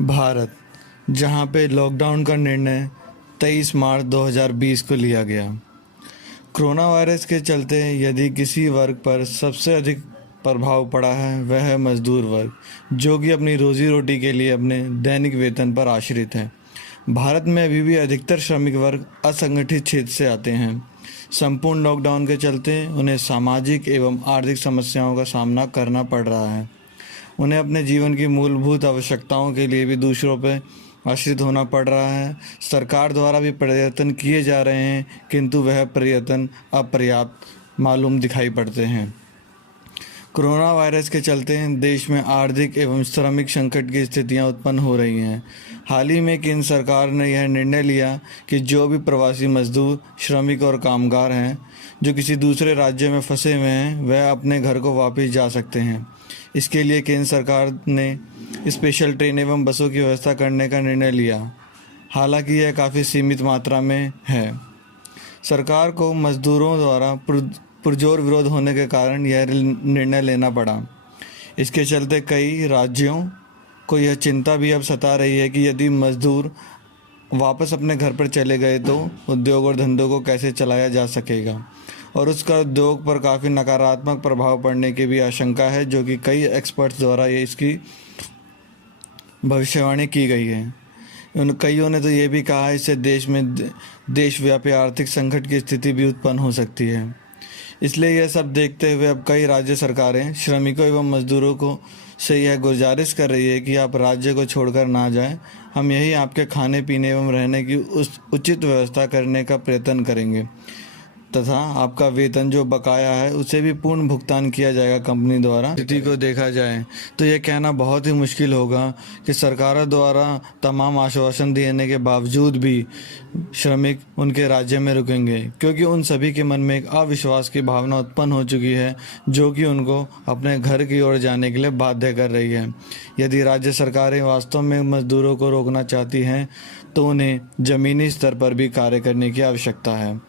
भारत, जहां पे लॉकडाउन का निर्णय 23 मार्च 2020 को लिया गया। कोरोना वायरस के चलते यदि किसी वर्ग पर सबसे अधिक प्रभाव पड़ा है वह है मजदूर वर्ग, जो कि अपनी रोजी रोटी के लिए अपने दैनिक वेतन पर आश्रित है। भारत में अभी भी अधिकतर श्रमिक वर्ग असंगठित क्षेत्र से आते हैं। संपूर्ण लॉकडाउन के चलते उन्हें सामाजिक एवं आर्थिक समस्याओं का सामना करना पड़ रहा है। उन्हें अपने जीवन की मूलभूत आवश्यकताओं के लिए भी दूसरों पर आश्रित होना पड़ रहा है। सरकार द्वारा भी प्रयत्न किए जा रहे हैं, किंतु वह प्रयत्न अपर्याप्त मालूम दिखाई पड़ते हैं। कोरोना वायरस के चलते देश में आर्थिक एवं श्रमिक संकट की स्थितियां उत्पन्न हो रही हैं। हाल ही में केंद्र सरकार ने यह निर्णय लिया कि जो भी प्रवासी मजदूर, श्रमिक और कामगार हैं जो किसी दूसरे राज्य में फंसे हुए हैं वह अपने घर को वापस जा सकते हैं। इसके लिए केंद्र सरकार ने स्पेशल ट्रेन एवं बसों की व्यवस्था करने का निर्णय लिया। हालांकि यह काफ़ी सीमित मात्रा में है। सरकार को मजदूरों द्वारा पुरजोर विरोध होने के कारण यह निर्णय लेना पड़ा। इसके चलते कई राज्यों को यह चिंता भी अब सता रही है कि यदि मजदूर वापस अपने घर पर चले गए तो उद्योग और धंधों को कैसे चलाया जा सकेगा, और उसका उद्योग पर काफ़ी नकारात्मक प्रभाव पड़ने की भी आशंका है, जो कि कई एक्सपर्ट्स द्वारा ये इसकी भविष्यवाणी की गई है। कईयों ने तो ये भी कहा है इससे देश में देशव्यापी आर्थिक संकट की स्थिति भी उत्पन्न हो सकती है। इसलिए यह सब देखते हुए अब कई राज्य सरकारें श्रमिकों एवं मजदूरों को से यह गुजारिश कर रही है कि आप राज्य को छोड़कर ना जाएं। हम यही आपके खाने पीने एवं रहने की उचित व्यवस्था करने का प्रयत्न करेंगे तथा आपका वेतन जो बकाया है उसे भी पूर्ण भुगतान किया जाएगा कंपनी द्वारा। स्थिति को देखा जाए तो यह कहना बहुत ही मुश्किल होगा कि सरकारों द्वारा तमाम आश्वासन देने के बावजूद भी श्रमिक उनके राज्य में रुकेंगे, क्योंकि उन सभी के मन में एक अविश्वास की भावना उत्पन्न हो चुकी है जो कि उनको अपने घर की ओर जाने के लिए बाध्य कर रही है। यदि राज्य सरकारें वास्तव में मजदूरों को रोकना चाहती हैं तो उन्हें ज़मीनी स्तर पर भी कार्य करने की आवश्यकता है।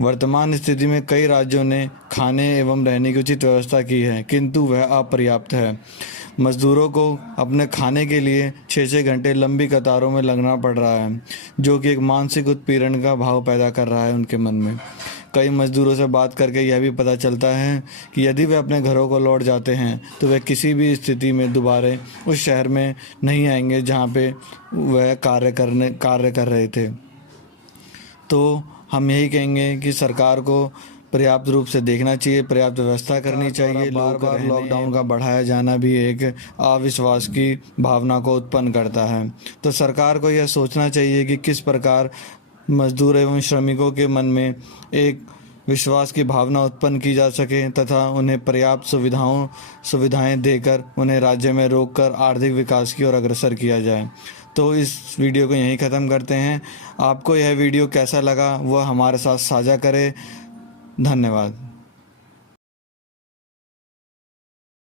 वर्तमान स्थिति में कई राज्यों ने खाने एवं रहने की उचित व्यवस्था की है, किंतु वह अपर्याप्त है। मजदूरों को अपने खाने के लिए 6-6 घंटे लंबी कतारों में लगना पड़ रहा है, जो कि एक मानसिक उत्पीड़न का भाव पैदा कर रहा है उनके मन में। कई मजदूरों से बात करके यह भी पता चलता है कि यदि वे अपने घरों को लौट जाते हैं तो वे किसी भी स्थिति में दोबारा उस शहर में नहीं आएंगे जहाँ पे वह कार्य कर रहे थे। तो हम यही कहेंगे कि सरकार को पर्याप्त रूप से देखना चाहिए, पर्याप्त व्यवस्था करनी चाहिए। बार बार लॉकडाउन का बढ़ाया जाना भी एक अविश्वास की भावना को उत्पन्न करता है। तो सरकार को यह सोचना चाहिए कि किस प्रकार मजदूर एवं श्रमिकों के मन में एक विश्वास की भावना उत्पन्न की जा सके तथा उन्हें पर्याप्त सुविधाएं देकर उन्हें राज्य में रोककर आर्थिक विकास की ओर अग्रसर किया जाए। तो इस वीडियो को यहीं ख़त्म करते हैं। आपको यह वीडियो कैसा लगा वह हमारे साथ साझा करें। धन्यवाद।